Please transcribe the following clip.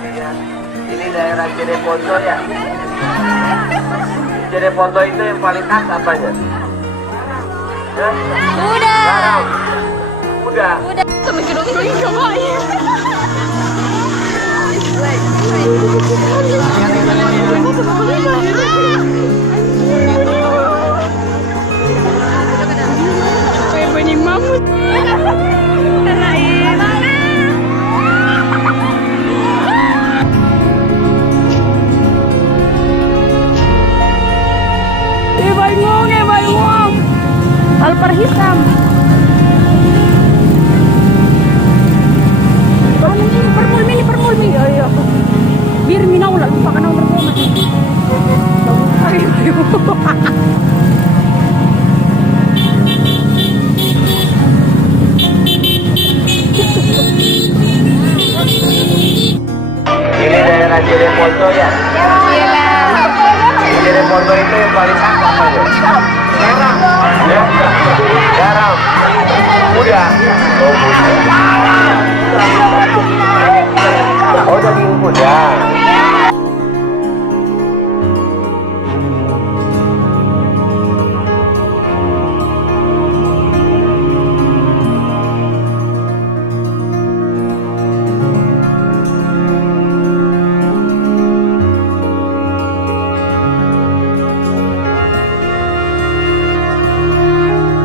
Ini daerah Cirepondo ya. Cirepondo itu yang paling khas apanya? Udah. Udah. Sampai ke dokter ini cobain. Kayak bunyi mamut. Bangong. Alpar hitam. Permul mini. Ayo. Bir minau lah lupa kan nomor gua. Ini daerah Cirepondo ya. Iya. Cirepondo itu yang paling khas apanya? Merah.